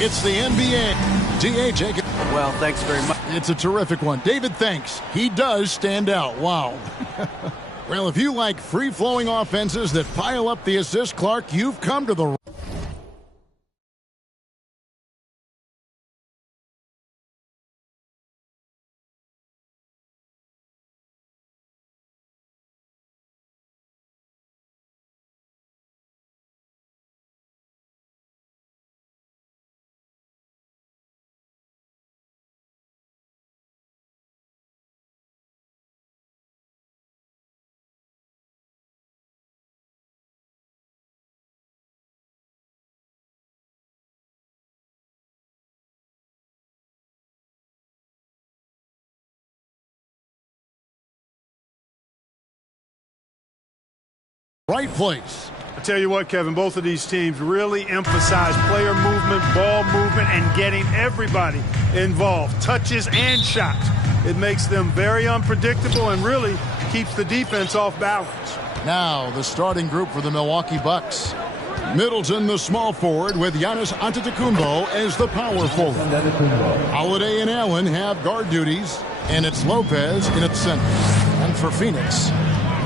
It's the NBA. D.A. Jacob. Well, thanks very much. It's a terrific one. David, thanks. He does stand out. Wow. Well, if you like free-flowing offenses that pile up the assist, Clark, you've come to the right place. I tell you what, Kevin, both of these teams really emphasize player movement, ball movement, and getting everybody involved, touches and shots. It makes them very unpredictable and really keeps the defense off balance. Now the starting group for the Milwaukee Bucks. Middleton, the small forward, with Giannis Antetokounmpo as the power forward. Holiday and Allen have guard duties, and it's Lopez in its center. And for Phoenix,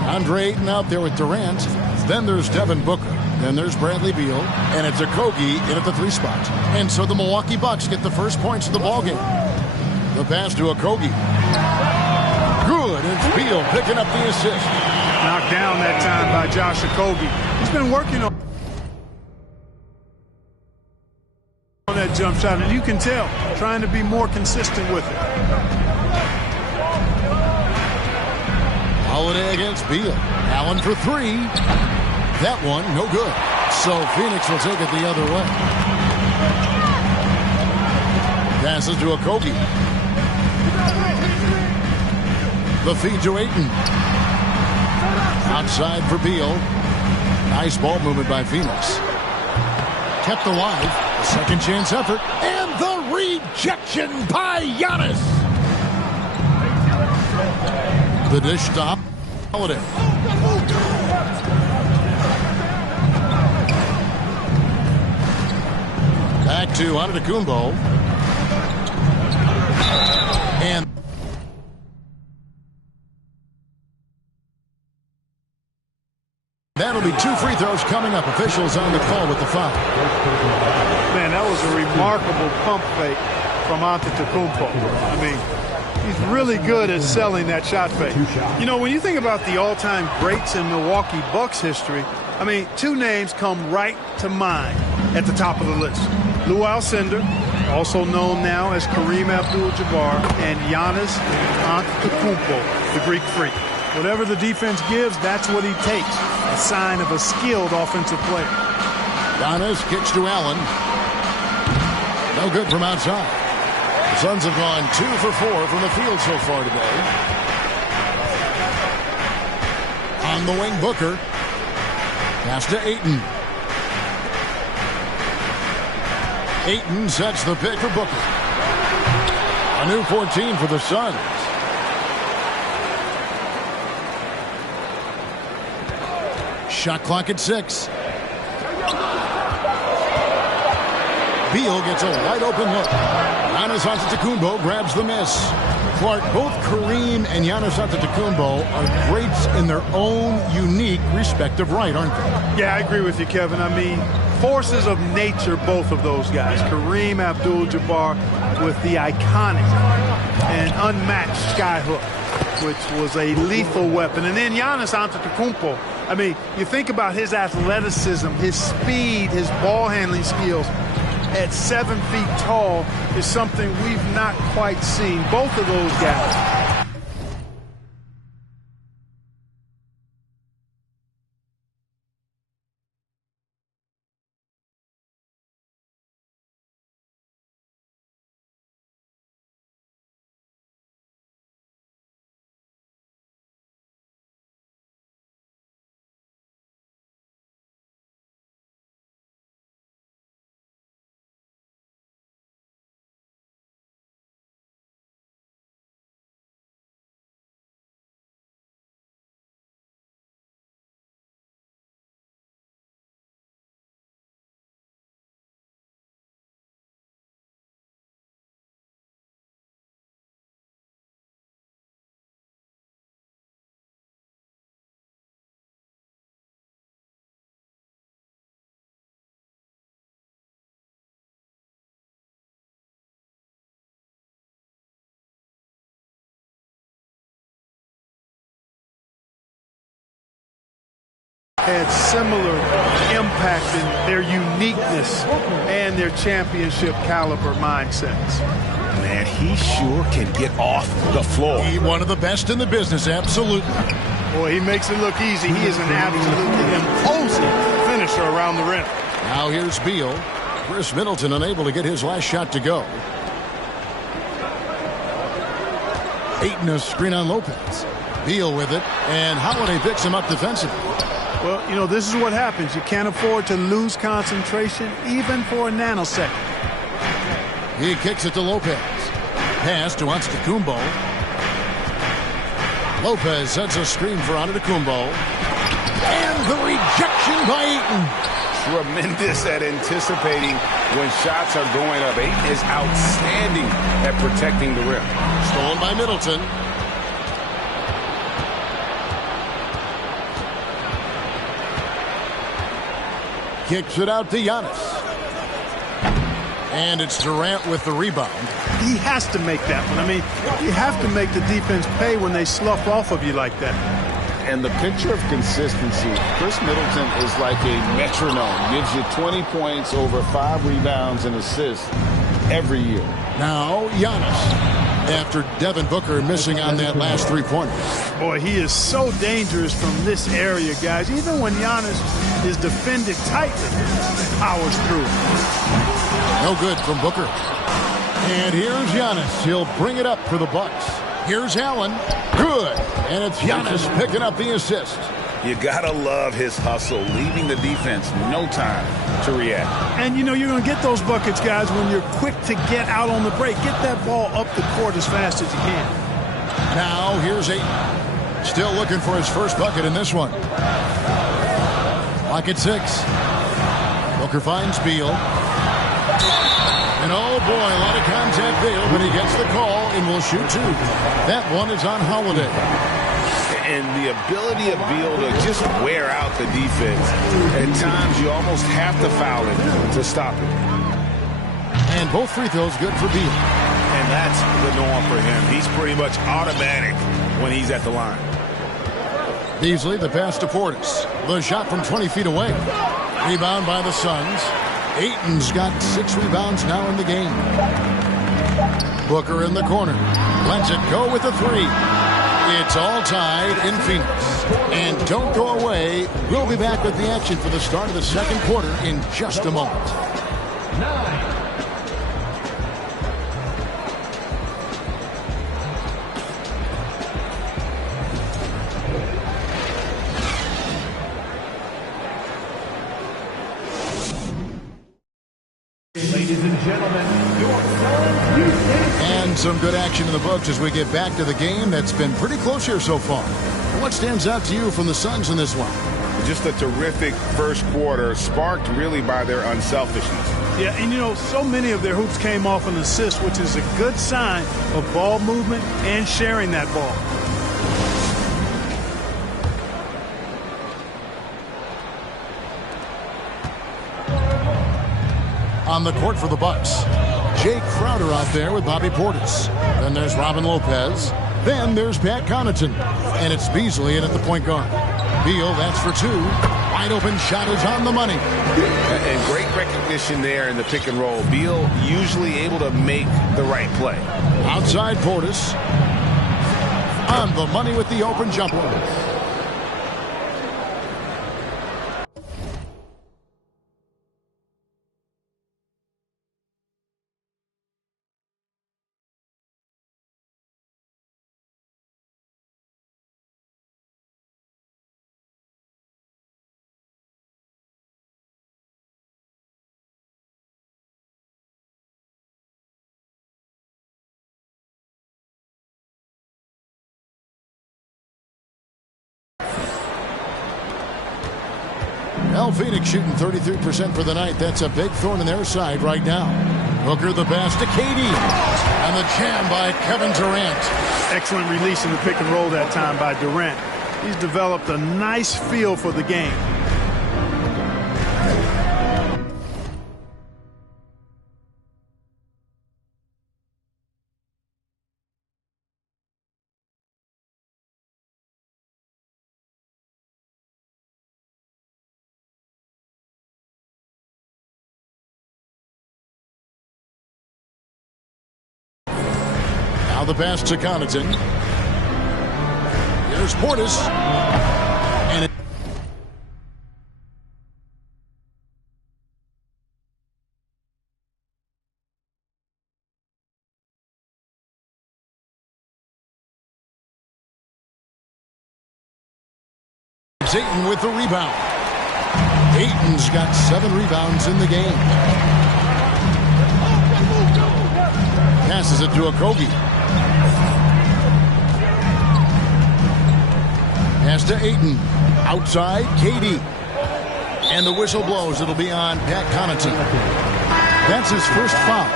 Andre Ayton out there with Durant. Then there's Devin Booker. Then there's Bradley Beal. And it's Okogie in at the 3 spot. And so the Milwaukee Bucks get the first points of the ballgame. The pass to Okogie. Good. And Beal picking up the assist. Knocked down that time by Josh Okogie. He's been working on that jump shot, and you can tell, trying to be more consistent with it. Holiday against Beal. Allen for 3. That one, no good. So Phoenix will take it the other way. Passes to Okogie. The feed to Ayton. Outside for Beal. Nice ball movement by Phoenix. Kept alive. A second chance effort. And the rejection by Giannis. The dish to Holiday. Back to Antetokounmpo. And that'll be 2 free throws coming up. Officials on the call with the foul. Man, that was a remarkable pump fake from Antetokounmpo. I mean, he's really good at selling that shot fake. You know, when you think about the all-time greats in Milwaukee Bucks history, I mean, 2 names come right to mind at the top of the list. Lou Alcindor, also known now as Kareem Abdul-Jabbar, and Giannis Antetokounmpo, the Greek Freak. Whatever the defense gives, that's what he takes. A sign of a skilled offensive player. Giannis kicks to Allen. No good from outside. The Suns have gone 2 for 4 from the field so far today. On the wing, Booker. Pass to Ayton. Ayton sets the pick for Booker. A new 14 for the Suns. Shot clock at 6. Beal gets a wide open look. Giannis Antetokounmpo grabs the miss. Clark, both Kareem and Giannis Antetokounmpo are greats in their own unique respective right, aren't they? Yeah, I agree with you, Kevin. I mean, forces of nature, both of those guys. Kareem Abdul-Jabbar with the iconic and unmatched skyhook, which was a lethal weapon. And then Giannis Antetokounmpo, I mean, you think about his athleticism, his speed, his ball handling skills at 7 feet tall is something we've not quite seen. Both of those guys had similar impact in their uniqueness and their championship caliber mindsets. Man, he sure can get off the floor. He one of the best in the business, absolutely. Boy, he makes it look easy. He is an absolutely imposing finisher around the rim. Now here's Beal. Chris Middleton unable to get his last shot to go. Ayton a screen on Lopez. Beal with it, and Holiday picks him up defensively. Well, you know, this is what happens. You can't afford to lose concentration even for a nanosecond. He kicks it to Lopez. Pass to Antetokounmpo. Lopez sets a screen for Antetokounmpo. And the rejection by Ayton. Tremendous at anticipating when shots are going up. Ayton is outstanding at protecting the rim. Stolen by Middleton. Kicks it out to Giannis. And it's Durant with the rebound. He has to make that one. I mean, you have to make the defense pay when they slough off of you like that. And the picture of consistency, Chris Middleton is like a metronome. Gives you 20 points, over 5 rebounds and assists every year. Now Giannis. After Devin Booker missing on that last three-pointer. Boy, he is so dangerous from this area, guys. Even when Giannis is defended tightly, he powers through. No good from Booker. And here's Giannis. He'll bring it up for the Bucks. Here's Allen. Good. And it's Giannis picking up the assist. You gotta love his hustle, leaving the defense no time to react. And you know you're going to get those buckets, guys, when you're quick to get out on the break. Get that ball up the court as fast as you can. Now here's Ayton. Still looking for his first bucket in this one. Clock at 6. Booker finds Beal. And oh boy, a lot of contact there, but he gets the call and will shoot 2. That one is on Holiday. And the ability of Beal to just wear out the defense. At times, you almost have to foul him to stop it. And both free throws good for Beal. And that's the norm for him. He's pretty much automatic when he's at the line. Beasley, the pass to Portis. The shot from 20 feet away. Rebound by the Suns. Ayton's got 6 rebounds now in the game. Booker in the corner. Lets it go with the 3. It's all tied in Phoenix. And don't go away. We'll be back with the action for the start of the second quarter in just a moment. 9. Ladies and gentlemen, your And some good action in the books as we get back to the game that's been pretty close here so far. What stands out to you from the Suns in this one? Just a terrific first quarter, sparked really by their unselfishness. Yeah, and you know, so many of their hoops came off an assist, which is a good sign of ball movement and sharing that ball. On the court for the Bucks, Jay Crowder out there with Bobby Portis. Then there's Robin Lopez. Then there's Pat Connaughton. And it's Beasley in at the point guard. Beal, that's for 2. Wide open shot is on the money. And great recognition there in the pick and roll. Beal usually able to make the right play. Outside Portis. On the money with the open jumper. Phoenix shooting 33% for the night. That's a big thorn in their side right now. Booker the pass to KD. And the jam by Kevin Durant. Excellent release in the pick and roll that time by Durant. He's developed a nice feel for the game. Now the pass to Connaughton. Here's Portis. And it's Ayton with the rebound. Ayton's got 7 rebounds in the game. Passes it to Okogie. Pass to Ayton. Outside, KD. And the whistle blows. It'll be on Pat Connaughton. That's his first foul.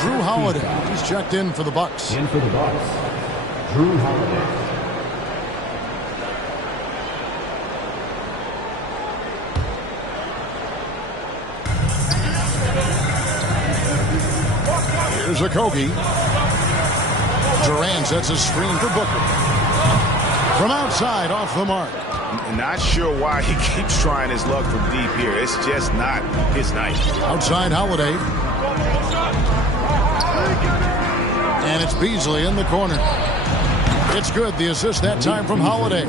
Drew Holiday. He's checked in for the Bucks. In for the Bucks, Drew Holiday. Here's Okogie. Durant sets a screen for Booker. From outside, off the mark. Not sure why he keeps trying his luck from deep here. It's just not his night. Outside Holiday. And it's Beasley in the corner. It's good. The assist that time from Holiday.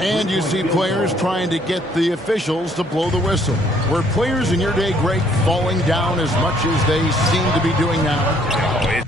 And you see players trying to get the officials to blow the whistle. Were players in your day, Greg, falling down as much as they seem to be doing now?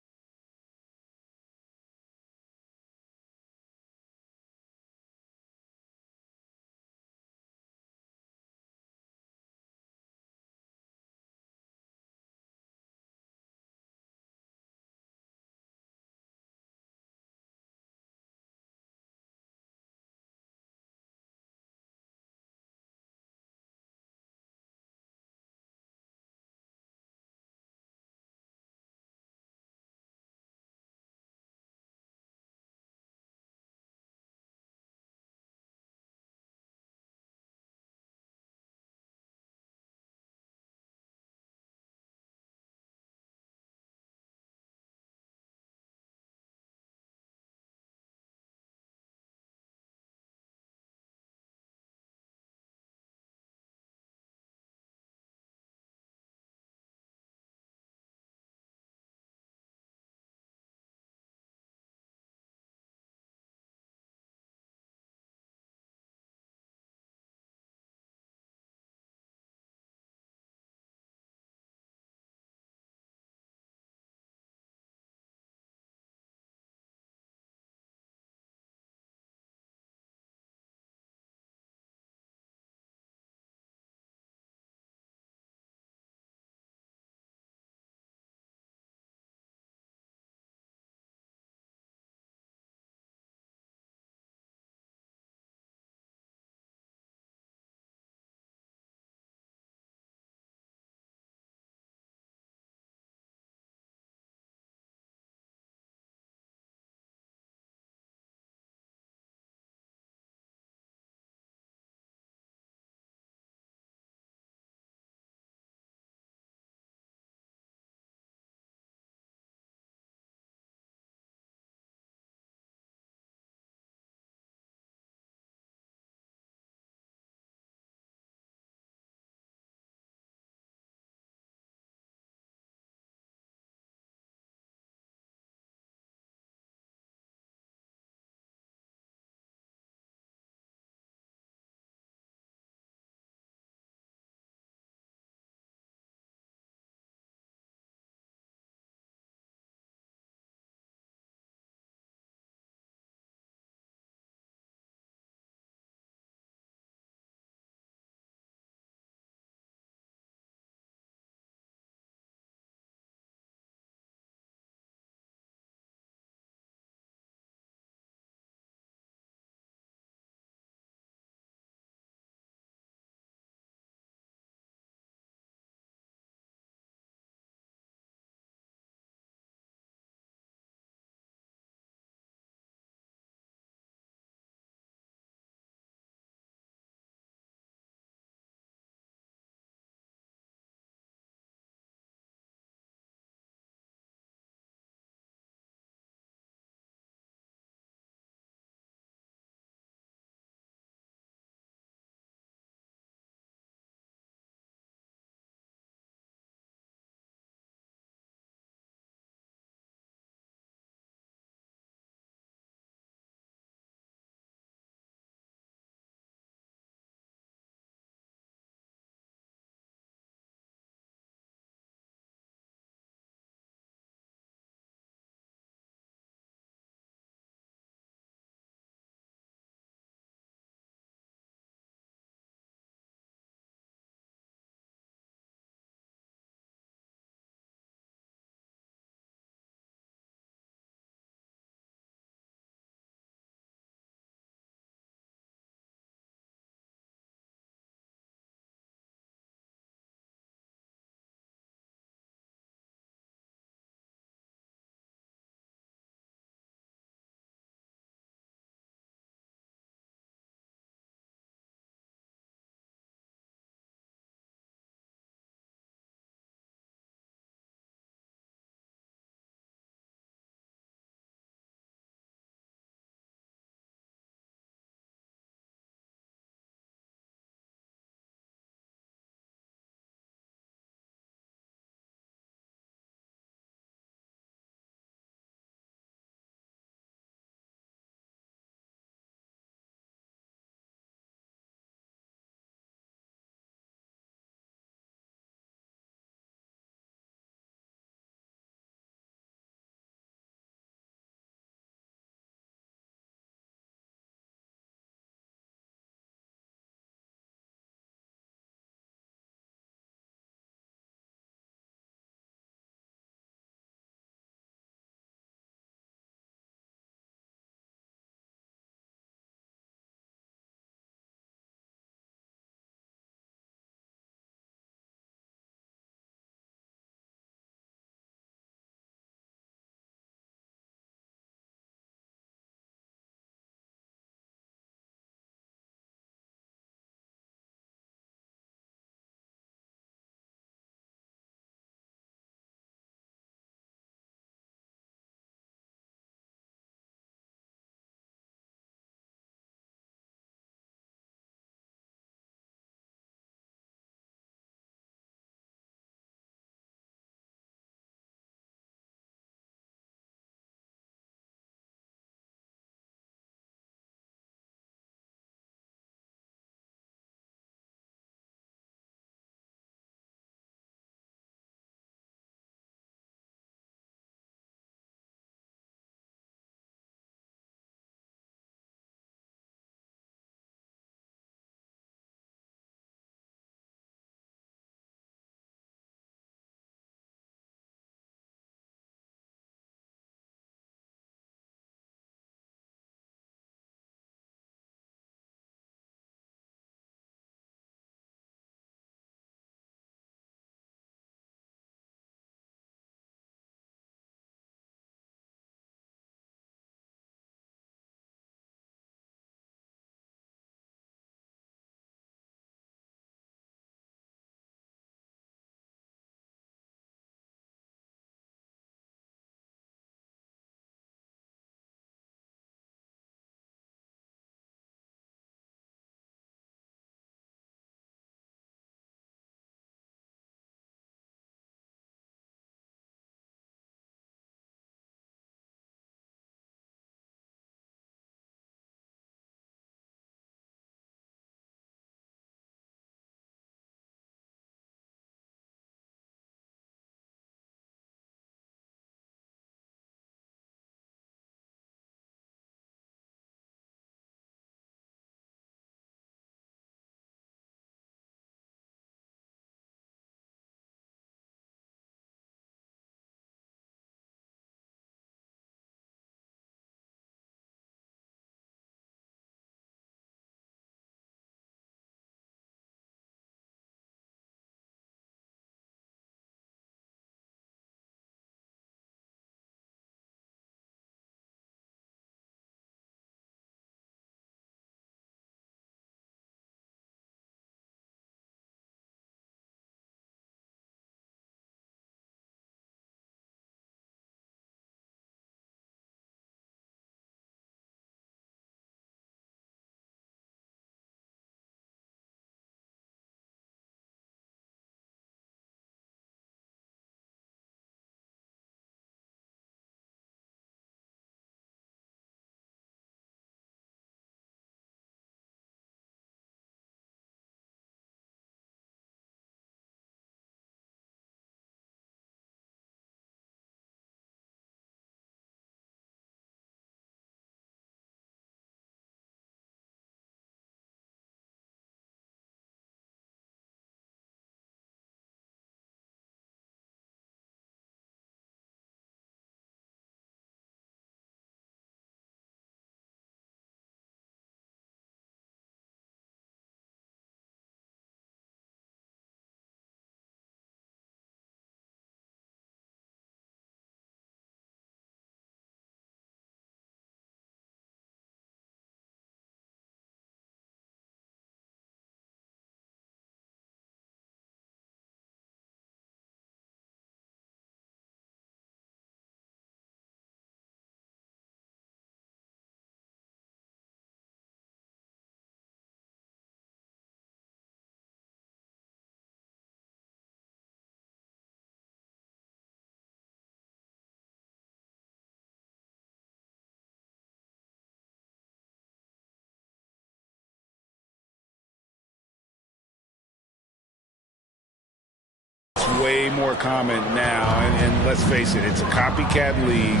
way more common now. And let's face it, it's a copycat league.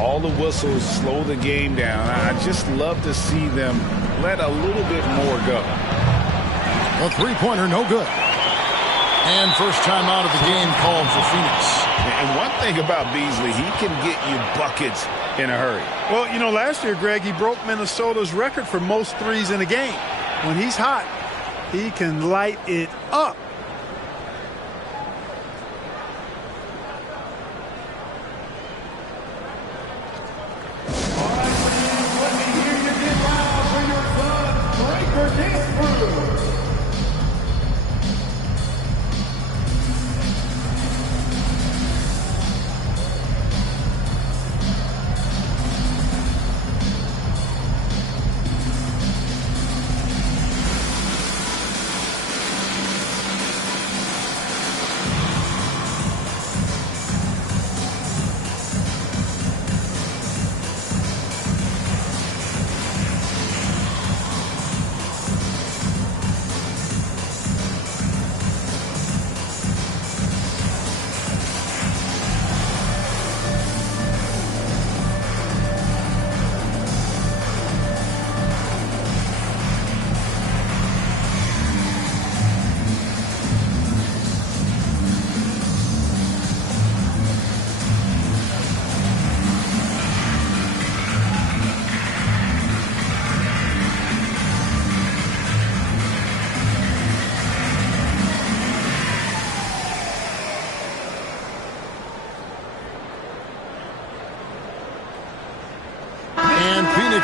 All the whistles slow the game down. I just love to see them let a little bit more go. A three-pointer, no good. And first time out of the game called for Phoenix. And one thing about Beasley, he can get you buckets in a hurry. Well, you know, last year, Greg, he broke Minnesota's record for most threes in a game. When he's hot, he can light it up.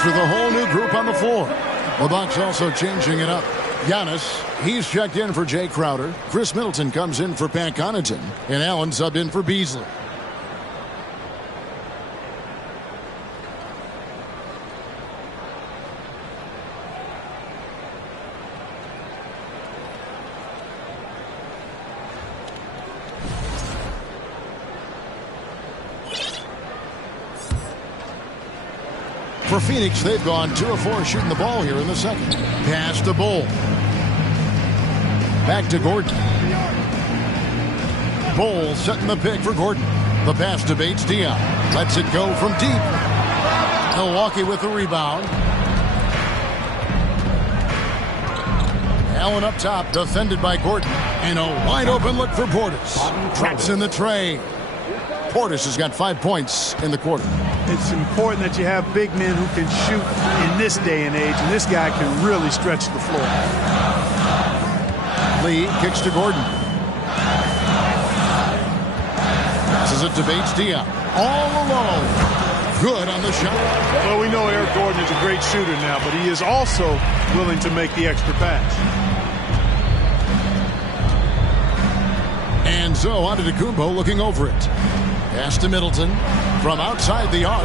With a whole new group on the floor. The Bucks also changing it up. Giannis, he's checked in for Jay Crowder. Chris Middleton comes in for Pat Connaughton. And Allen subbed in for Beasley. For Phoenix, they've gone 2 of 4 shooting the ball here in the second. Pass to Bull. Back to Gordon. Bull setting the pick for Gordon. The pass to Bates. Dion lets it go from deep. Milwaukee with the rebound. Allen up top, defended by Gordon. And a wide open look for Portis. Drops in the tray. Portis has got 5 points in the quarter. It's important that you have big men who can shoot in this day and age, and this guy can really stretch the floor. Lee kicks to Gordon. Passes it to Bates. Dion all alone. Good on the shot. Well, we know Eric Gordon is a great shooter now, but he is also willing to make the extra pass. And so Antetokounmpo looking over it. Pass to Middleton from outside the arc.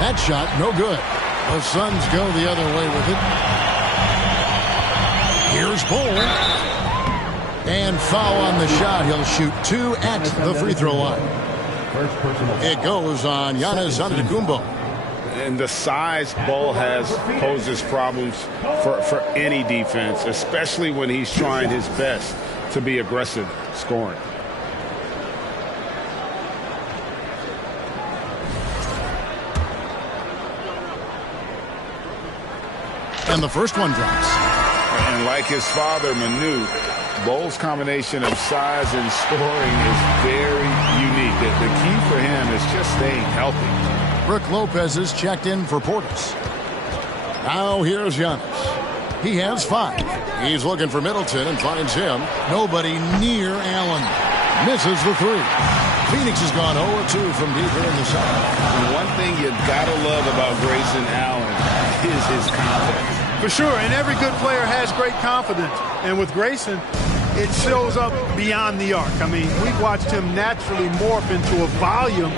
That shot no good. The Suns go the other way with it. Here's Bull. And foul on the shot. He'll shoot 2 at the free throw line. It goes on Giannis Antetokounmpo. And the size Bull has poses problems for any defense, especially when he's trying his best to be aggressive scoring. And the first one drops. And like his father, Manu, Bull's combination of size and scoring is very unique. The key for him is just staying healthy. Brook Lopez is checked in for Portis. Now here's Giannis. He has 5. He's looking for Middleton and finds him. Nobody near Allen. Misses the 3. Phoenix has gone 0-2 from deep here in the second. And one thing you gotta love about Grayson Allen is his confidence. For sure, and every good player has great confidence. And with Grayson, it shows up beyond the arc. I mean, we've watched him naturally morph into a volume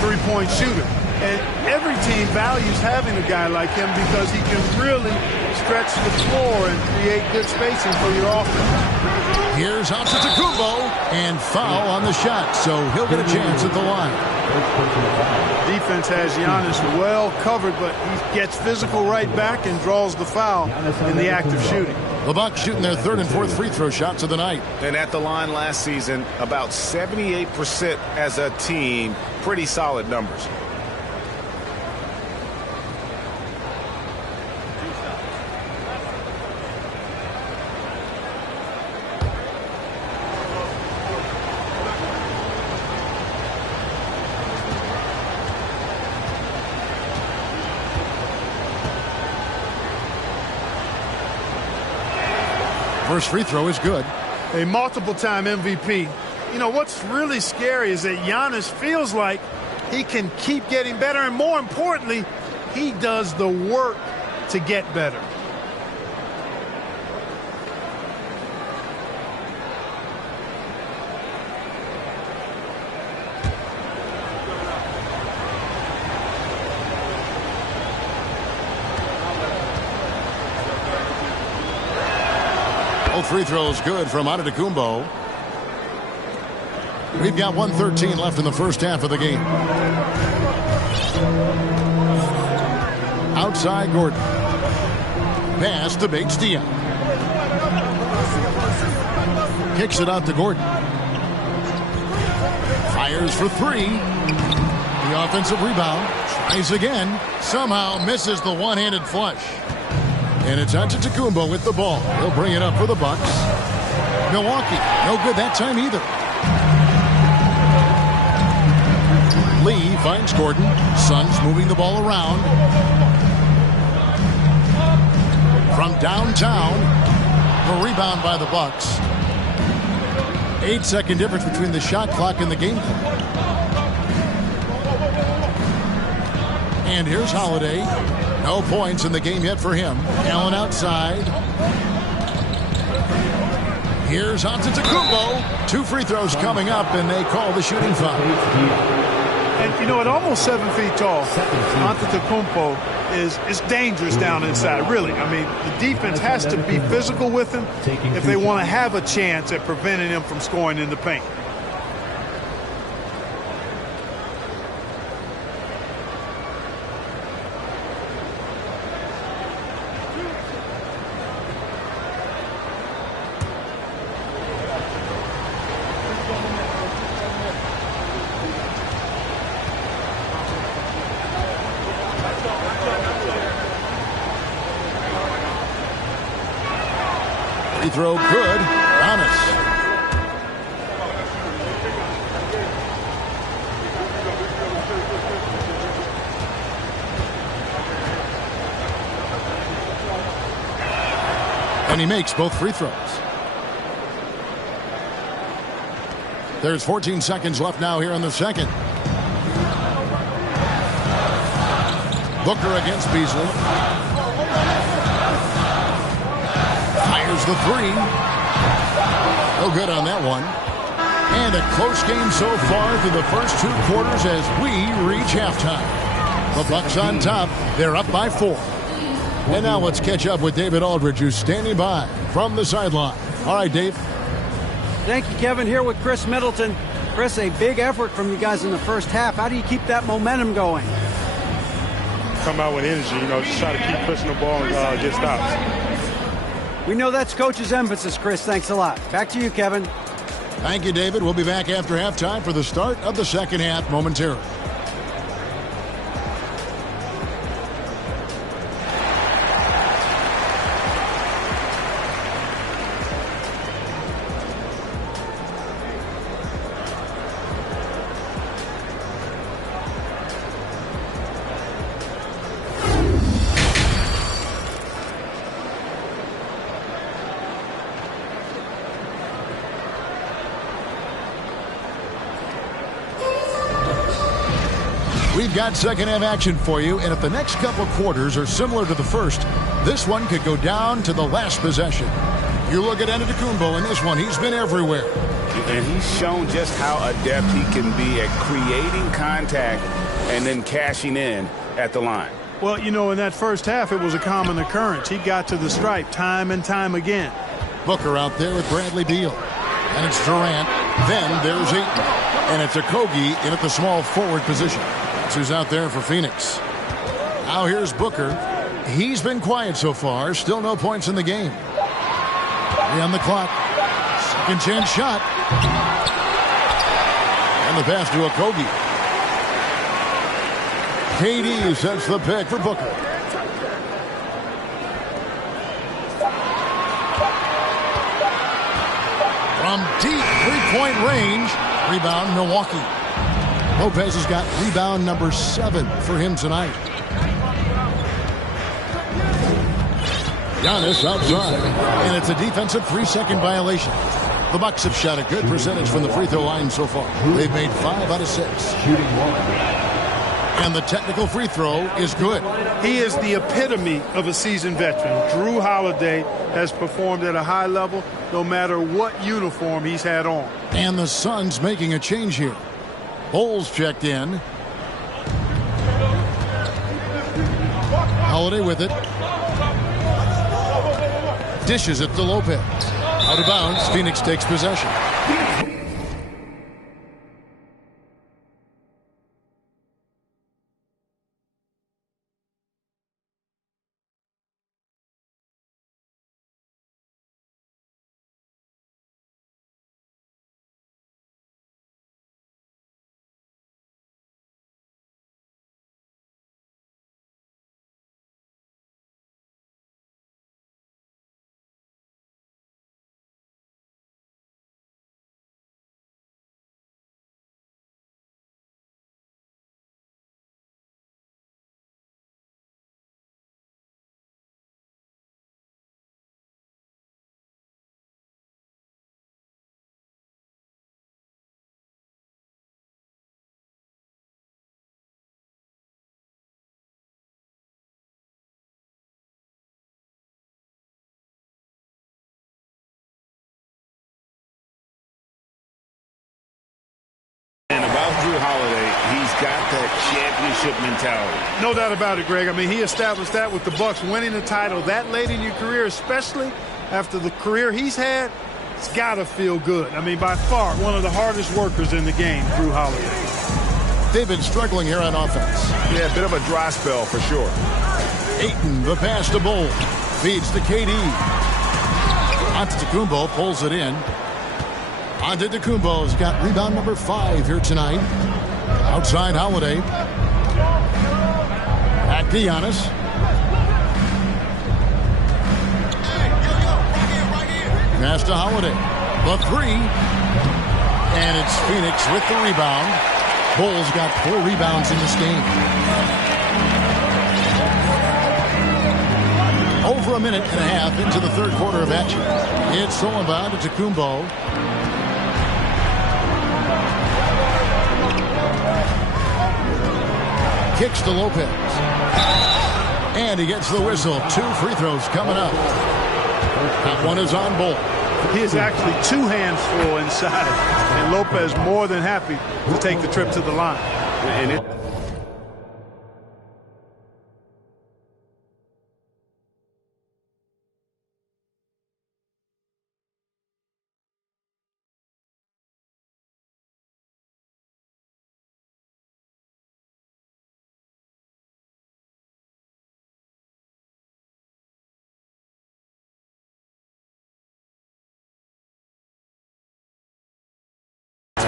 three-point shooter. And every team values having a guy like him because he can really stretch the floor and create good spacing for your offense. Here's Antetokounmpo, and foul on the shot, so he'll get a chance at the line. Defense has Giannis well covered, but he gets physical right back and draws the foul in the act of shooting. The Bucks shooting their third and fourth free throw shots of the night. And at the line last season, about 78% as a team. Pretty solid numbers. First free throw is good. A multiple-time MVP. You know, what's really scary is that Giannis feels like he can keep getting better, and more importantly, he does the work to get better. Both free throws good from Antetokounmpo. We've got 1:13 left in the first half of the game. Outside Gordon. Pass to Bates-Diop. Kicks it out to Gordon. Fires for three. The offensive rebound. Tries again. Somehow misses the one-handed flush. And it's Antetokounmpo with the ball. He'll bring it up for the Bucks. Milwaukee, no good that time either. Lee finds Gordon. Suns moving the ball around. From downtown, the rebound by the Bucks. 8-second difference between the shot clock and the game clock. And here's Holiday. No points in the game yet for him. Allen outside. Here's Antetokounmpo. 2 free throws coming up, and they call the shooting foul. And, you know, at almost 7 feet tall, Antetokounmpo is dangerous down inside, really. I mean, the defense has to be physical with him if they want to have a chance at preventing him from scoring in the paint. Free throw good. Giannis. And he makes both free throws. There's 14 seconds left now here in the second. Booker against Beasley. Fires the three. No good on that one. And a close game so far through the first 2 quarters as we reach halftime. The Bucks on top. They're up by 4. And now let's catch up with David Aldridge, who's standing by from the sideline. All right, Dave. Thank you, Kevin. Here with Chris Middleton. Chris, a big effort from you guys in the first half. How do you keep that momentum going? Come out with energy, you know, just try to keep pushing the ball and get stops. We know that's Coach's emphasis, Chris. Thanks a lot. Back to you, Kevin. Thank you, David. We'll be back after halftime for the start of the second half momentarily. We've got second half action for you, and if the next couple quarters are similar to the first, this one could go down to the last possession. You look at Antetokounmpo in this one, he's been everywhere. And he's shown just how adept he can be at creating contact and then cashing in at the line. Well, you know, in that first half, it was a common occurrence. He got to the stripe time and time again. Booker out there with Bradley Beal. And it's Durant. Then there's Ayton. And it's Okogie in at the small forward position. That's who's out there for Phoenix. Now here's Booker. He's been quiet so far. Still no points in the game. 3 on the clock. Second chance shot. And the pass to Okogie. KD sets the pick for Booker. From deep three-point range. Rebound, Milwaukee. Lopez has got rebound number 7 for him tonight. Giannis outside. And it's a defensive 3-second violation. The Bucks have shot a good percentage from the free throw line so far. They've made 5 out of 6. And the technical free throw is good. He is the epitome of a seasoned veteran. Jrue Holiday has performed at a high level no matter what uniform he's had on. And the Suns making a change here. Bulls checked in. Holiday with it. Dishes it to Lopez. Out of bounds, Phoenix takes possession. And about Jrue Holiday, he's got that championship mentality. No doubt about it, Greg. I mean, he established that with the Bucks winning the title that late in your career, especially after the career he's had. It's got to feel good. I mean, by far, one of the hardest workers in the game, Jrue Holiday. They've been struggling here on offense. Yeah, a bit of a dry spell for sure. Ayton, the pass to Bull. Feeds to KD. Antetokounmpo pulls it in. Antetokounmpo's got rebound number 5 here tonight. Outside Holiday. Back to Giannis. Pass to Holiday. The 3. And it's Phoenix with the rebound. Bulls got 4 rebounds in this game. Over a minute and a half into the third quarter of action. It's Solomon to Antetokounmpo. Kicks to Lopez. And he gets the whistle. 2 free throws coming up. That one is on Bull. He is actually 2 hands full inside. And Lopez more than happy to take the trip to the line. And it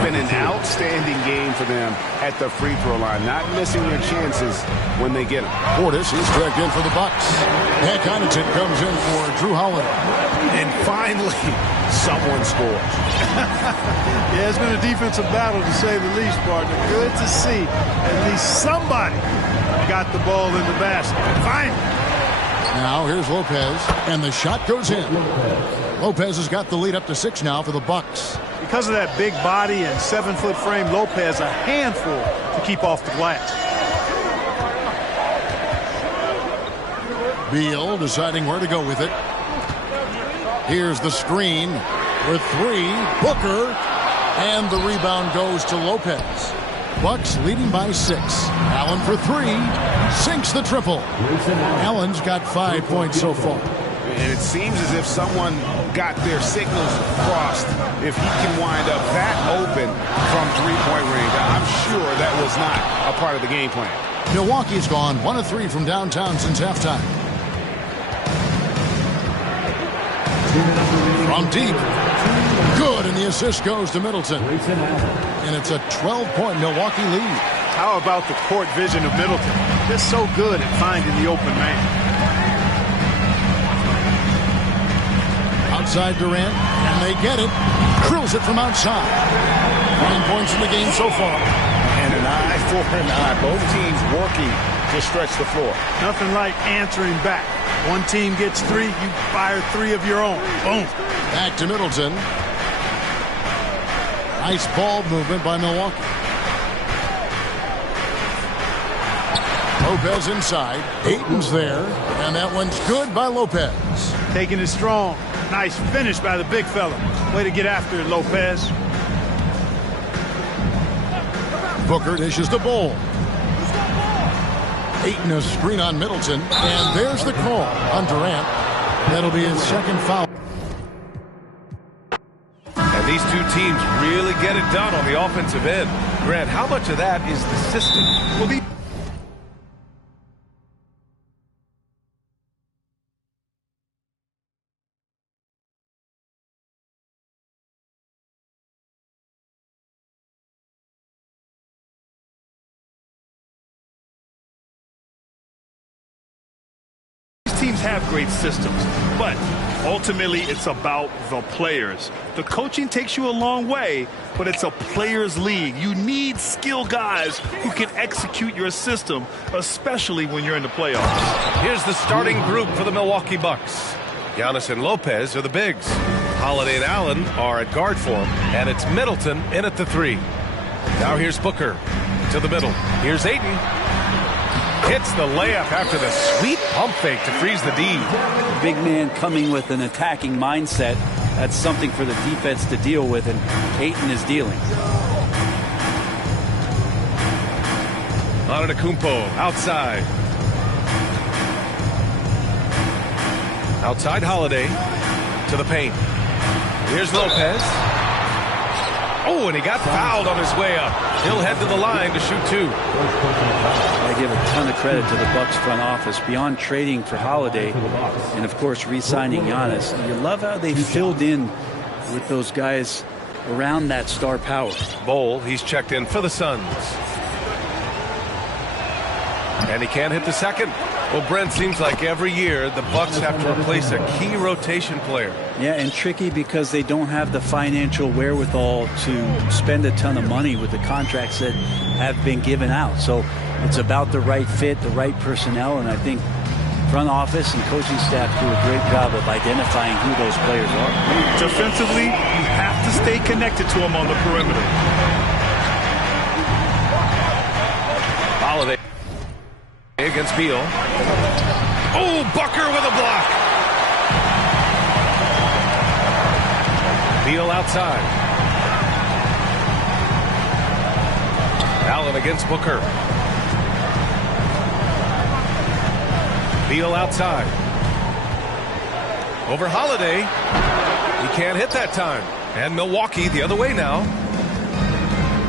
been an outstanding game for them at the free throw line, not missing their chances when they get them. Portis is checked in for the Bucks. Pat Connaughton comes in for Jrue Holiday. And finally, someone scores. Yeah, it's been a defensive battle to say the least, partner. Good to see at least somebody got the ball in the basket. Finally. Now here's Lopez, and the shot goes in. Lopez has got the lead up to 6 now for the Bucks. Because of that big body and 7-foot frame, Lopez a handful to keep off the glass. Beal deciding where to go with it. Here's the screen for 3. Booker, and the rebound goes to Lopez. Bucks leading by 6. Allen for 3. Sinks the triple. Allen's got 5 points so far. And it seems as if someone got their signals crossed. If he can wind up that open from three-point range, I'm sure that was not a part of the game plan. Milwaukee's gone 1 of 3 from downtown since halftime. From deep. Good, and the assist goes to Middleton. And it's a 12-point Milwaukee lead. How about the court vision of Middleton? They're so good at finding the open man. Outside Durant, and they get it. Drills it from outside. 9 points in the game so far. And an eye for an eye. Both teams working to stretch the floor. Nothing like answering back. One team gets 3, you fire 3 of your own. Boom. Back to Middleton. Nice ball movement by Milwaukee. Lopez inside. Ayton's there. And that one's good by Lopez. Taking it strong. Nice finish by the big fella. Way to get after it, Lopez. Booker dishes the ball. Ayton a screen on Middleton. And there's the call on Durant. That'll be his second foul. And these two teams really get it done on the offensive end. Grant, how much of that is the system? Well, teams have great systems, but ultimately it's about the players. The coaching takes you a long way, but it's a players' league. You need skilled guys who can execute your system, especially when you're in the playoffs. Here's the starting group for the Milwaukee Bucks. Giannis and Lopez are the bigs. Holiday and Allen are at guard for him, and it's Middleton in at the 3. Now here's Booker to the middle. Here's Ayton. Hits the layup after the sweet pump fake to freeze the D. Big man coming with an attacking mindset. That's something for the defense to deal with, and Ayton is dealing. Antetokounmpo outside. Outside Holiday to the paint. Here's Lopez. Oh, and he got fouled on his way up. He'll head to the line to shoot 2. I give a ton of credit to the Bucks front office. Beyond trading for Holiday and, of course, re-signing Giannis, you love how they filled in with those guys around that star power. Bol, he's checked in for the Suns. And he can't hit the second. Well, Brent, seems like every year the Bucks have to replace a key rotation player. Yeah, and tricky because they don't have the financial wherewithal to spend a ton of money with the contracts that have been given out. So it's about the right fit, the right personnel, and I think front office and coaching staff do a great job of identifying who those players are. Defensively, you have to stay connected to them on the perimeter. Holiday against Beal. Oh, Booker with a block. Beal outside. Allen against Booker. Beal outside. Over Holiday. He can't hit that time. And Milwaukee the other way now.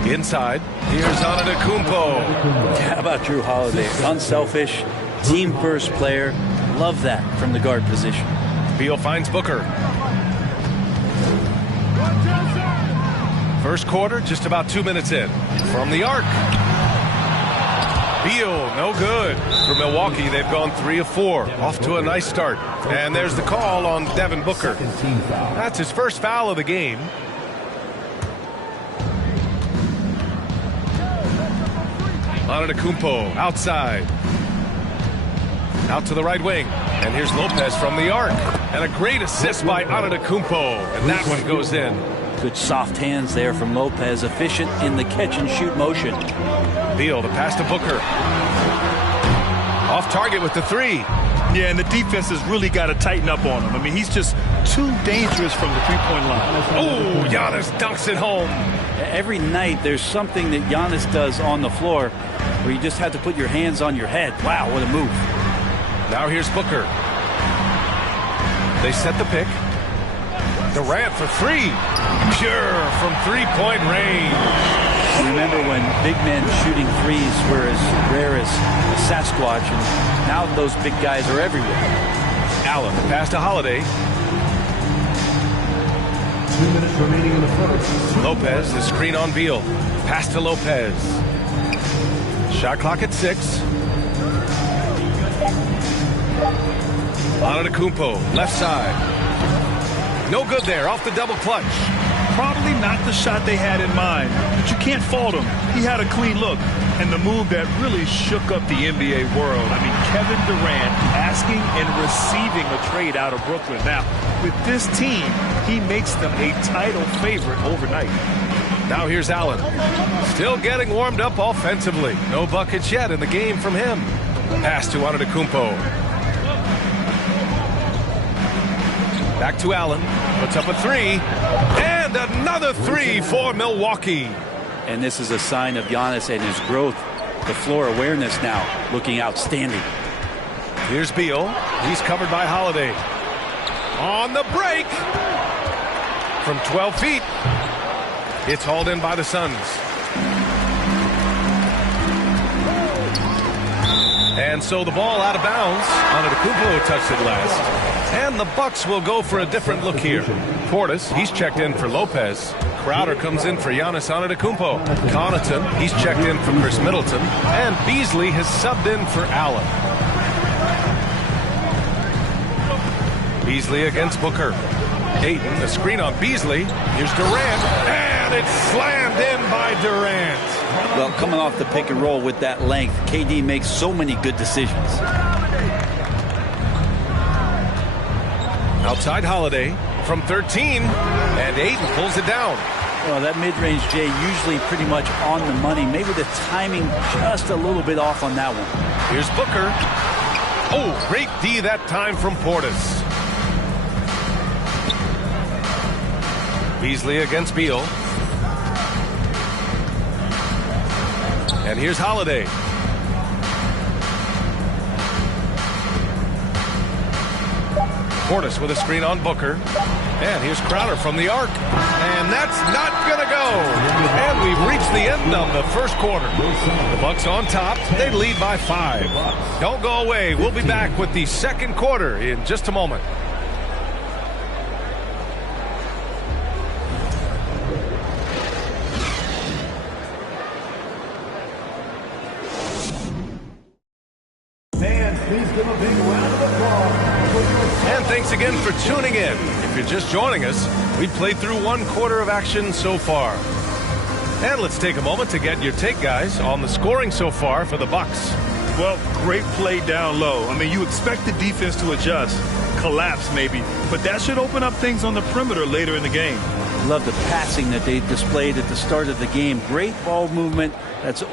Inside. Here's Antetokounmpo. How about Jrue Holiday? Unselfish, team-first player. Love that from the guard position. Beal finds Booker. First quarter, just about 2 minutes in. From the arc. Beal, no good. For Milwaukee, they've gone 3 of 4. Off to a nice start. And there's the call on Devin Booker. That's his first foul of the game. Antetokounmpo outside. Out to the right wing. And here's Lopez from the arc. And a great assist by Antetokounmpo. And that one goes in. Good soft hands there from Lopez. Efficient in the catch-and-shoot motion. Beal, the pass to Booker. Off target with the 3. Yeah, and the defense has really got to tighten up on him. I mean, he's just too dangerous from the three-point line. Oh, Giannis dunks it home. Every night there's something that Giannis does on the floor where you just have to put your hands on your head. Wow, what a move. Now here's Booker. They set the pick. Durant for 3. Pure from three-point range. Remember when big men shooting threes were as rare as a Sasquatch, and now those big guys are everywhere. Allen, the pass to Holiday. 2 minutes remaining in the first. Lopez, the screen on Beal. Pass to Lopez. Shot clock at 6. Antetokounmpo, left side. No good there, off the double clutch. Probably not the shot they had in mind, but you can't fault him. He had a clean look, and the move that really shook up the NBA world. I mean, Kevin Durant asking and receiving a trade out of Brooklyn. Now, with this team, he makes them a title favorite overnight. Now here's Allen. Still getting warmed up offensively. No buckets yet in the game from him. Pass to Antetokounmpo. Back to Allen. Puts up a 3. And another 3 for Milwaukee. And this is a sign of Giannis and his growth. The floor awareness now looking outstanding. Here's Beal. He's covered by Holiday. On the break. From 12 feet. It's hauled in by the Suns. And so the ball out of bounds. Antetokounmpo touched it last. And the Bucks will go for a different look here. Portis, he's checked in for Lopez. Crowder comes in for Giannis Antetokounmpo. Connaughton, he's checked in for Chris Middleton. And Beasley has subbed in for Allen. Beasley against Booker. Ayton, the screen on Beasley. Here's Durant. And it's slammed in by Durant. Well, coming off the pick and roll with that length, KD makes so many good decisions. Outside Holiday from 13. And Ayton pulls it down. Well, that mid-range, Jay, usually pretty much on the money. Maybe the timing just a little bit off on that one. Here's Booker. Oh, great D that time from Portis. Beasley against Beal. And here's Holiday. Portis with a screen on Booker. And here's Crowder from the arc. And that's not going to go. And we've reached the end of the first quarter. The Bucks on top. They lead by 5. Don't go away. We'll be back with the second quarter in just a moment. And thanks again for tuning in. If you're just joining us, we played through one quarter of action so far. And let's take a moment to get your take, guys, on the scoring so far for the Bucks. Well, great play down low. I mean, you expect the defense to adjust, collapse maybe, but that should open up things on the perimeter later in the game. Love the passing that they displayed at the start of the game. Great ball movement. That's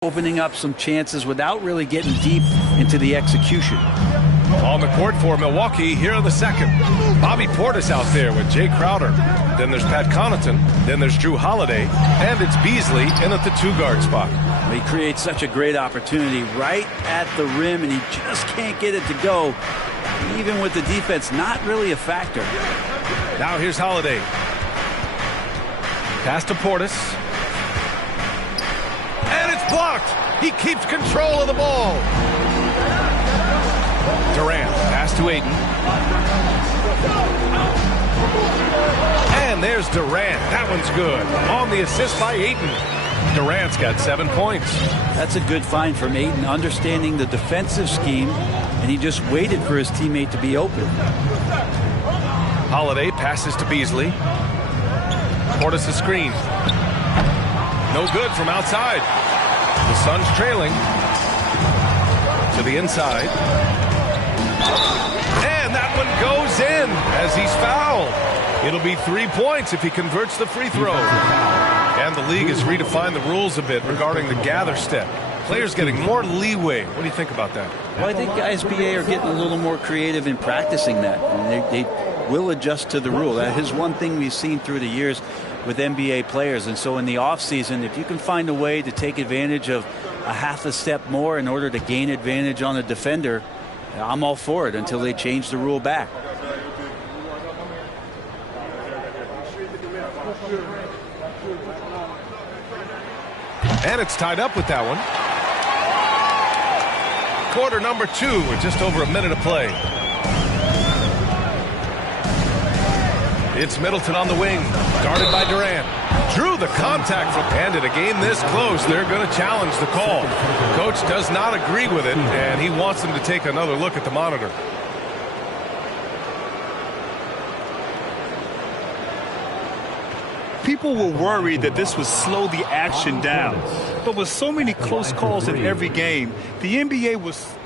opening up some chances without really getting deep into the execution. On the court for Milwaukee here in the second. Bobby Portis out there with Jay Crowder. Then there's Pat Connaughton. Then there's Drew Holiday. And it's Beasley in at the 2-guard spot. He creates such a great opportunity right at the rim, and he just can't get it to go. Even with the defense, not really a factor. Now here's Holiday. Pass to Portis. And it's blocked. He keeps control of the ball. Durant, pass to Ayton. And there's Durant. That one's good. On the assist by Ayton. Durant's got 7 points. That's a good find from Ayton, understanding the defensive scheme, and he just waited for his teammate to be open. Holiday passes to Beasley. Portis' screen. No good from outside. The Suns trailing. To the inside. And that one goes in as he's fouled. It'll be 3 points if he converts the free throw. And the league has redefined the rules a bit regarding the gather step. Players getting more leeway. What do you think about that? Well, I think ISBA are getting a little more creative in practicing that. And they will adjust to the rule. That is one thing we've seen through the years with NBA players. And so in the offseason, if you can find a way to take advantage of a half a step more in order to gain advantage on a defender, I'm all for it until they change the rule back. And it's tied up with that one. Quarter number 2 with just over a minute of play. It's Middleton on the wing, guarded by Durant. Drew the contact from, and in a game this close, they're going to challenge the call. Coach does not agree with it, and he wants them to take another look at the monitor. People were worried that this would slow the action down. But with so many close calls in every game, the NBA was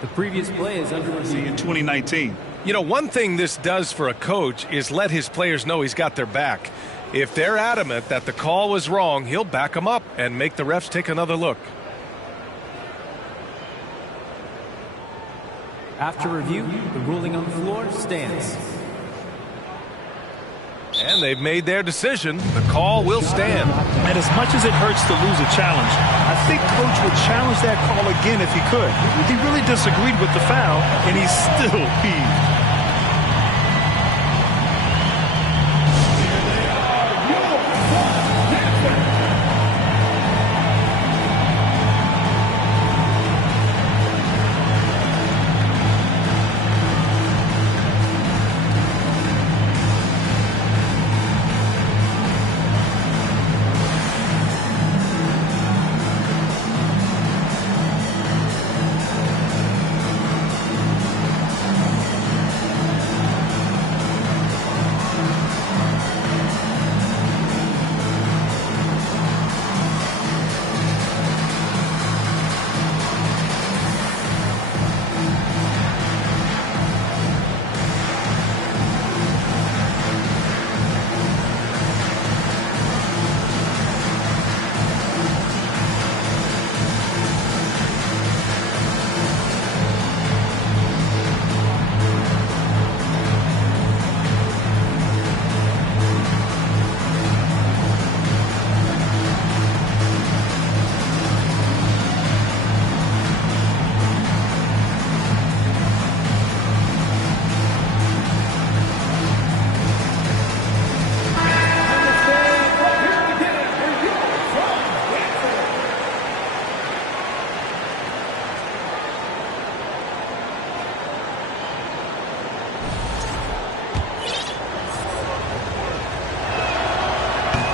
The previous play is under review in 2019. You know, one thing this does for a coach is let his players know he's got their back. If they're adamant that the call was wrong, he'll back them up and make the refs take another look. After review, the ruling on the floor stands. And they've made their decision. The call will stand. And as much as it hurts to lose a challenge, I think Coach would challenge that call again if he could. He really disagreed with the foul, and he's still peeved.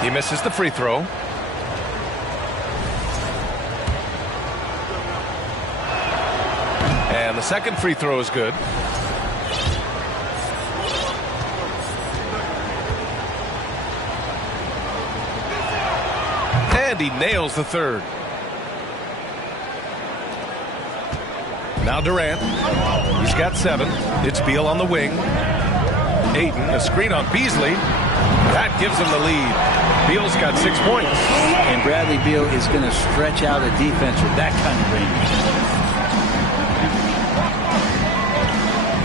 He misses the free throw. And the second free throw is good. And he nails the third. Now Durant. He's got 7. It's Beal on the wing. Ayton, a screen on Beasley. That gives them the lead. Beal's got 6 points. And Bradley Beal is going to stretch out a defense with that kind of range.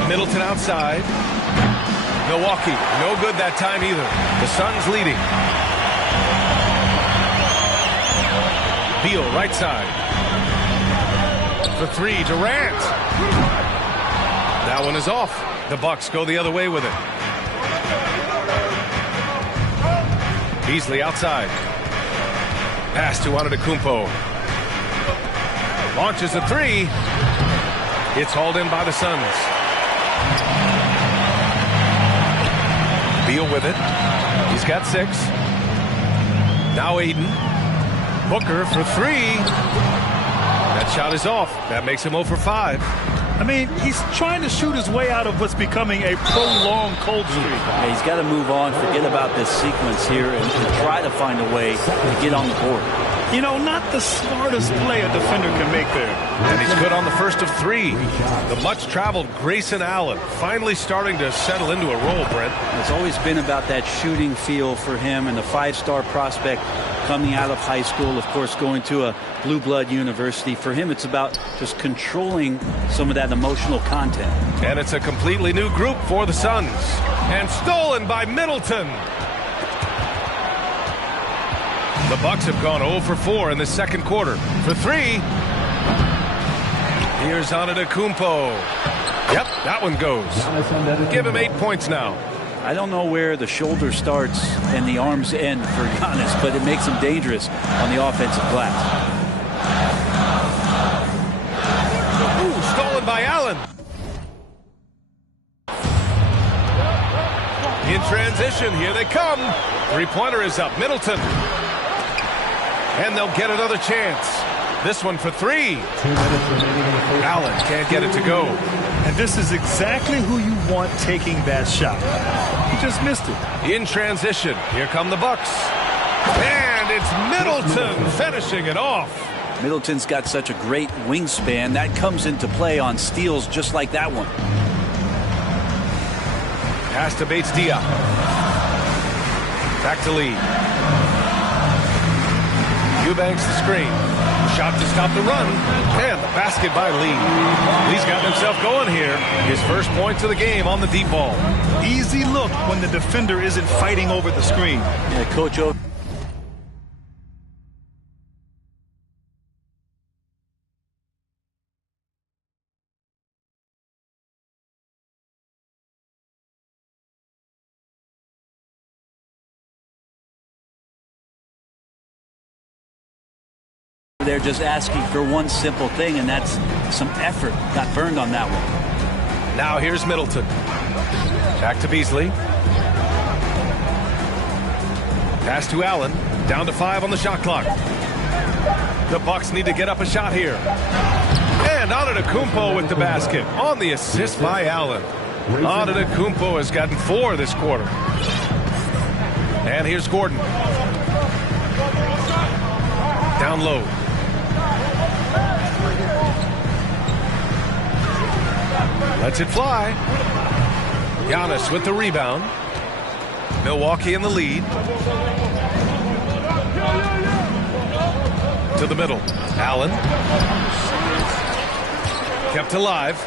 Middleton outside. Milwaukee, no good that time either. The Suns leading. Beal, right side. For three, Durant. That one is off. The Bucks go the other way with it. Beasley outside. Pass to Antetokounmpo. Launches a three. It's hauled in by the Suns. Beal with it. He's got 6. Now Aiden. Booker for 3. That shot is off. That makes him 0 for 5. I mean, he's trying to shoot his way out of what's becoming a prolonged cold streak. Yeah, he's got to move on, forget about this sequence here, and try to find a way to get on the board. You know, not the smartest play a defender can make there. And he's good on the first of 3. The much-traveled Grayson Allen finally starting to settle into a role, Brent. It's always been about that shooting feel for him, and the 5-star prospect coming out of high school, of course, going to a blue blood university. For him, it's about just controlling some of that emotional content. And it's a completely new group for the Suns. And stolen by Middleton. The Bucks have gone 0 for 4 in the second quarter. For 3. Here's Antetokounmpo. Yep, that one goes. Give him 8 points now. I don't know where the shoulder starts and the arms end for Giannis, but it makes him dangerous on the offensive glass. Ooh, stolen by Allen. In transition, here they come. Three-pointer is up. Middleton. And they'll get another chance. This one for 3. Allen can't get it to go. And this is exactly who you want taking that shot. He just missed it. In transition, here come the Bucks. And it's Middleton finishing it off. Middleton's got such a great wingspan. That comes into play on steals just like that one. Pass to Bates-Diop. Back to Lee. Eubanks the screen. Shot to stop the run. And the basket by Lee. Lee's got himself going here. His first points of the game on the deep ball. Easy look when the defender isn't fighting over the screen. Yeah, Coach O. They're just asking for one simple thing, and that's some effort. Got burned on that one. Now here's Middleton. Back to Beasley. Pass to Allen. Down to 5 on the shot clock. The Bucks need to get up a shot here. And Antetokounmpo with the basket on the assist by Allen. Antetokounmpo has gotten 4 this quarter. And here's Gordon. Down low. Lets it fly. Giannis with the rebound. Milwaukee in the lead. To the middle. Allen. Kept alive.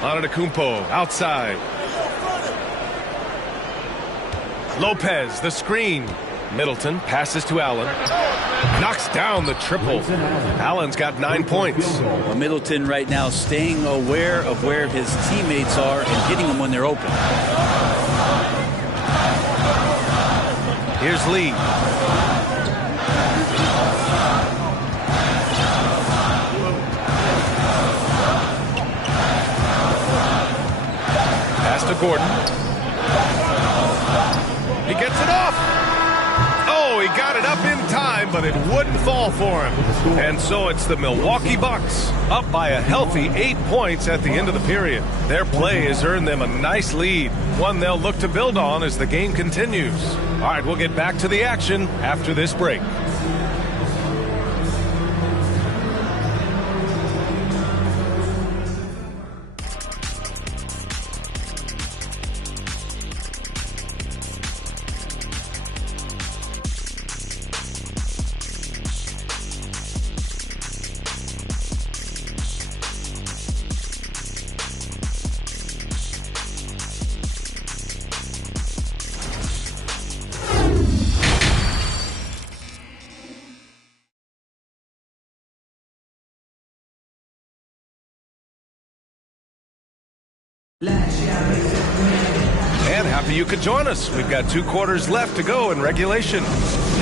Antetokounmpo outside. Lopez, the screen. Middleton passes to Allen. Knocks down the triple. Allen's got 9 points. Well, Middleton right now staying aware of where his teammates are and hitting them when they're open. Here's Lee. Pass to Gordon. He gets it off. He got it up in time, but it wouldn't fall for him. And so it's the Milwaukee Bucks up by a healthy 8 points at the end of the period. Their play has earned them a nice lead, one they'll look to build on as the game continues. All right, we'll get back to the action after this break. Happy you could join us. We've got 2 quarters left to go in regulation.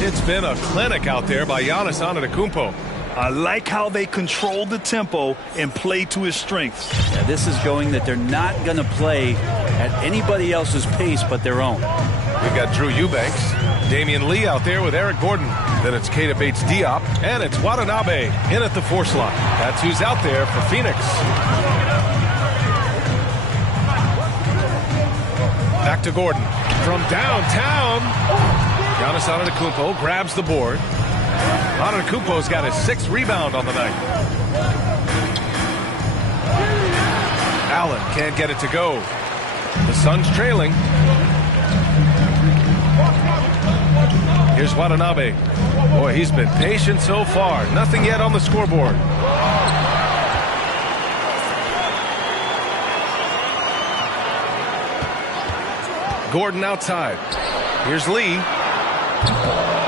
It's been a clinic out there by Giannis Antetokounmpo. I like how they control the tempo and play to his strengths. Yeah, this is going that they're not going to play at anybody else's pace but their own. We've got Drew Eubanks, Damian Lee out there with Eric Gordon. Then it's Keita Bates-Diop, and it's Watanabe in at the 4 slot. That's who's out there for Phoenix. Back to Gordon from downtown. Giannis Antetokounmpo grabs the board. Antetokounmpo's got his 6th rebound on the night. Allen can't get it to go. The Suns trailing. Here's Watanabe. Boy, he's been patient so far. Nothing yet on the scoreboard. Gordon outside. Here's Lee.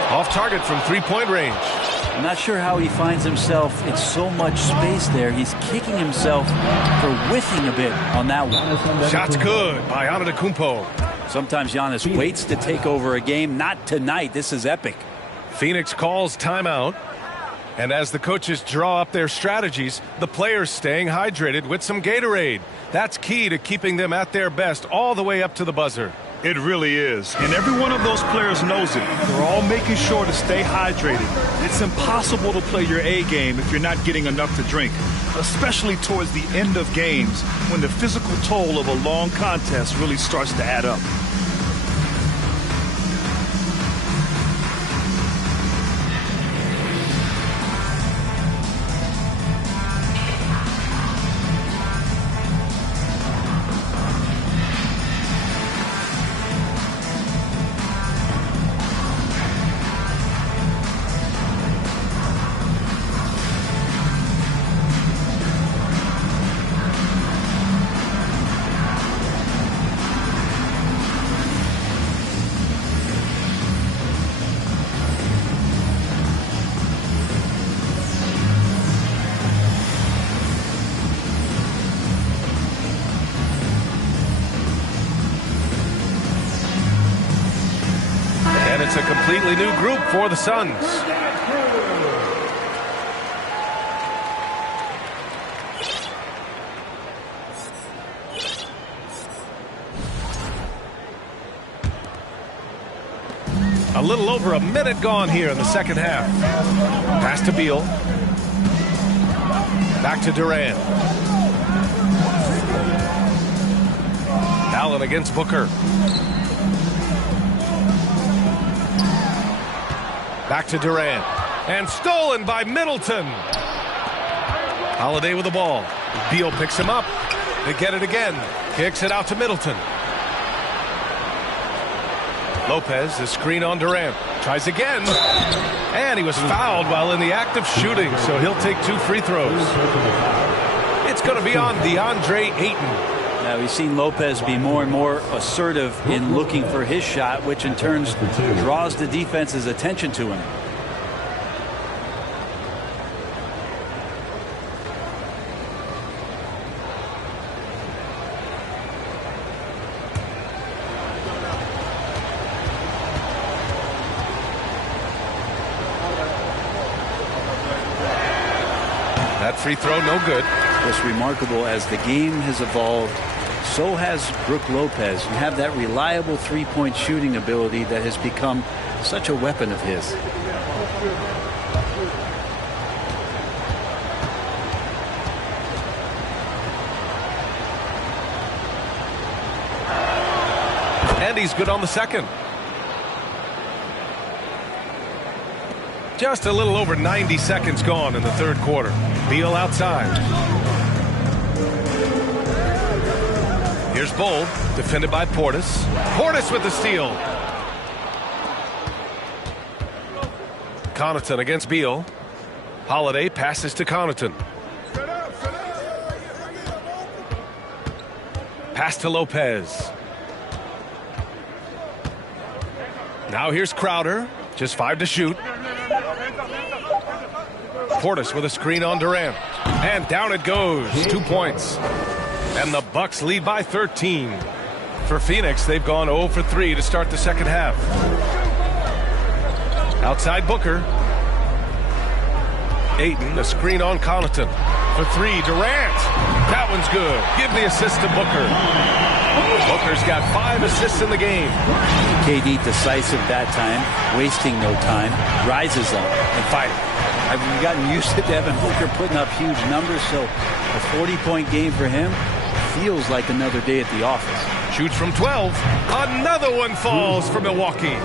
Off target from 3-point range. I'm not sure how he finds himself in so much space there. He's kicking himself for whiffing a bit on that one. Shots good by Antetokounmpo. Sometimes Giannis waits to take over a game. Not tonight. This is epic. Phoenix calls timeout. And as the coaches draw up their strategies, the players staying hydrated with some Gatorade. That's key to keeping them at their best all the way up to the buzzer. It really is. And every one of those players knows it. They're all making sure to stay hydrated. It's impossible to play your A game if you're not getting enough to drink, especially towards the end of games when the physical toll of a long contest really starts to add up. It's a completely new group for the Suns. A little over a minute gone here in the second half. Pass to Beal. Back to Durant. Allen against Booker. Back to Durant. And stolen by Middleton. Holiday with the ball. Beal picks him up. They get it again. Kicks it out to Middleton. Lopez, the screen on Durant. Tries again. And he was fouled while in the act of shooting, so he'll take 2 free throws. It's going to be on DeAndre Ayton. Now, we've seen Lopez be more and more assertive in looking for his shot, which in turn draws the defense's attention to him. That free throw, no good. What's remarkable, as the game has evolved, so has Brook Lopez. You have that reliable three-point shooting ability that has become such a weapon of his. And he's good on the second. Just a little over 90 seconds gone in the third quarter. Beal outside. Here's Bull, defended by Portis. Portis with the steal. Connaughton against Beal. Holiday passes to Connaughton. Pass to Lopez. Now here's Crowder. Just 5 to shoot. Portis with a screen on Durant. And down it goes. 2 points. And the Bucks lead by 13. For Phoenix, they've gone 0 for 3 to start the second half. Outside Booker. Ayton, a screen on Connaughton. For 3, Durant. That one's good. Give the assist to Booker. Booker's got 5 assists in the game. KD decisive that time, wasting no time, rises up and fighting. I've gotten used to Devin Booker putting up huge numbers, so a 40-point game for him feels like another day at the office. Shoots from 12. Another one falls for Milwaukee.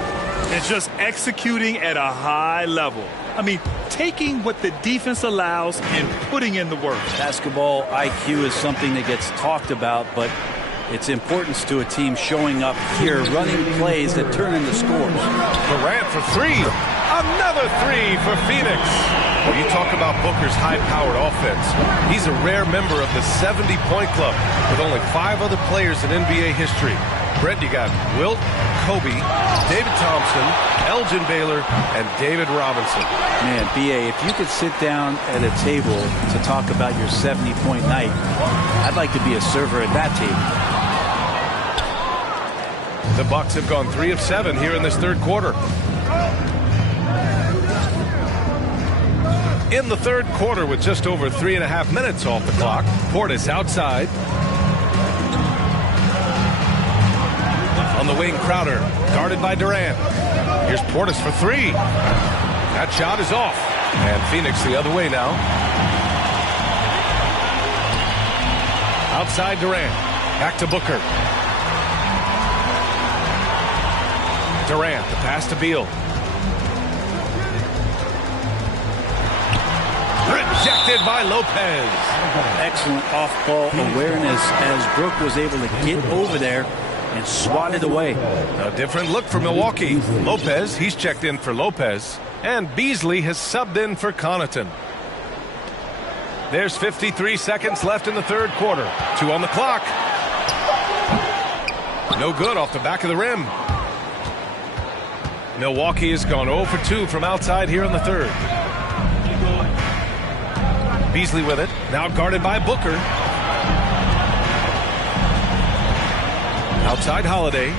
It's just executing at a high level. I mean, taking what the defense allows and putting in the work. Basketball IQ is something that gets talked about, but its importance to a team showing up here, running plays that turn into scores. Durant for 3. Another 3 for Phoenix. When you talk about Booker's high-powered offense, he's a rare member of the 70-point club with only 5 other players in NBA history. Brent, you got Wilt, Kobe, David Thompson, Elgin Baylor, and David Robinson. Man, B.A., if you could sit down at a table to talk about your 70-point night, I'd like to be a server at that table. The Bucks have gone 3 of 7 here in this third quarter. In the third quarter, with just over 3.5 minutes off the clock, Portis outside. On the wing, Crowder, guarded by Durant. Here's Portis for 3. That shot is off. And Phoenix the other way now. Outside Durant. Back to Booker. Durant, the pass to Beal. Rejected by Lopez. Excellent off-ball awareness as Brook was able to get over there and swat it away. A different look for Milwaukee. Lopez, he's checked in for Lopez. And Beasley has subbed in for Connaughton. There's 53 seconds left in the third quarter. 2 on the clock. No good off the back of the rim. Milwaukee has gone 0 for 2 from outside here in the third. Beasley with it. Now guarded by Booker. Outside Holiday.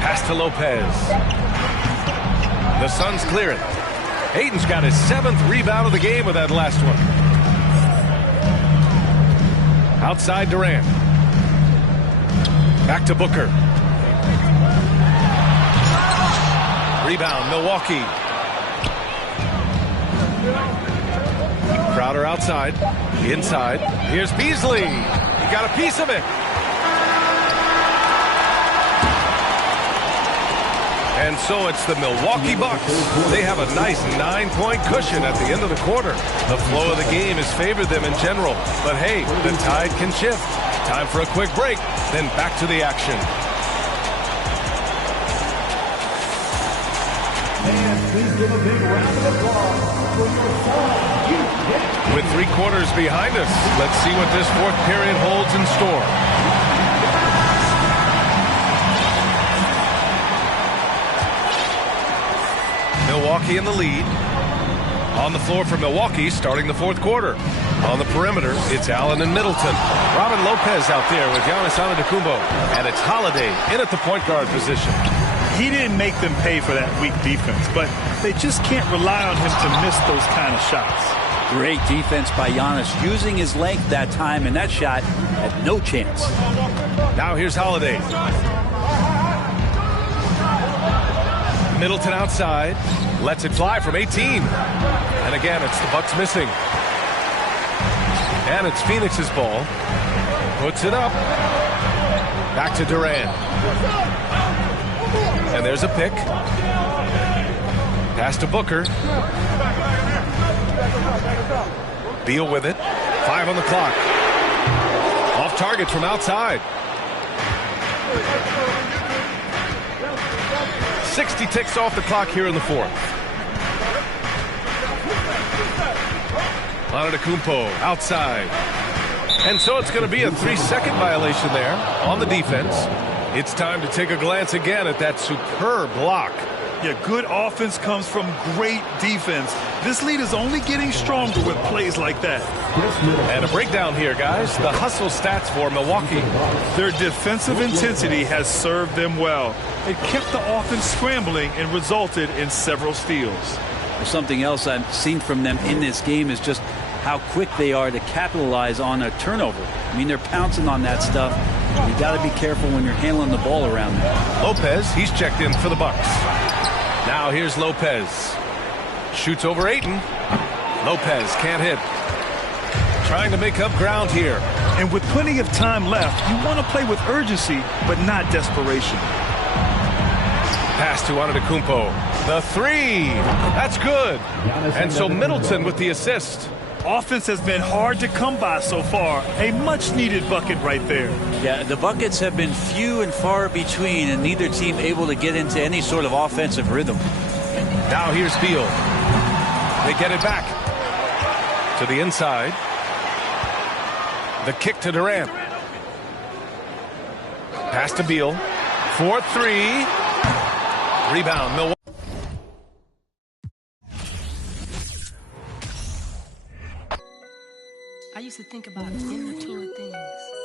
Pass to Lopez. The Suns clear it. Ayton's got his 7th rebound of the game with that last one. Outside Durant. Back to Booker. Rebound, Milwaukee. Crowder outside. Inside. Here's Beasley. He got a piece of it. And so it's the Milwaukee Bucks. They have a nice 9-point cushion at the end of the quarter. The flow of the game has favored them in general. But hey, the tide can shift. Time for a quick break, then back to the action. With 3 quarters behind us, let's see what this fourth period holds in store. Milwaukee in the lead. On the floor for Milwaukee, starting the fourth quarter. On the perimeter, it's Allen and Middleton. Robin Lopez out there with Giannis Antetokounmpo. And it's Holiday in at the point guard position. He didn't make them pay for that weak defense, but they just can't rely on him to miss those kind of shots. Great defense by Giannis, using his length that time, and that shot had no chance. Now here's Holiday. Middleton outside. Lets it fly from 18. And again, it's the Bucks missing. And it's Phoenix's ball. Puts it up. Back to Durant. And there's a pick. Pass to Booker. Beal with it. 5 on the clock. Off target from outside. 60 ticks off the clock here in the fourth. Antetokounmpo outside. And so it's going to be a 3-second violation there on the defense. It's time to take a glance again at that superb block Yeah, good offense comes from great defense. This lead is only getting stronger with plays like that. And a breakdown here, guys. The hustle stats for Milwaukee. Their defensive intensity has served them well. It kept the offense scrambling and resulted in several steals. Something else I've seen from them in this game is just how quick they are to capitalize on a turnover. I mean, they're pouncing on that stuff. You got to be careful when you're handling the ball around there. Lopez, he's checked in for the Bucks. Now here's Lopez. Shoots over Ayton. Lopez can't hit. Trying to make up ground here. And with plenty of time left, you want to play with urgency, but not desperation. Pass to Antetokounmpo. The three. That's good. And so Middleton with the assist. Offense has been hard to come by so far. A much-needed bucket right there. Yeah, the buckets have been few and far between, and neither team able to get into any sort of offensive rhythm. Now here's Beal. They get it back to the inside. The kick to Durant. Pass to Beal. 4-3. Rebound, Milwaukee. I used to think about immature things.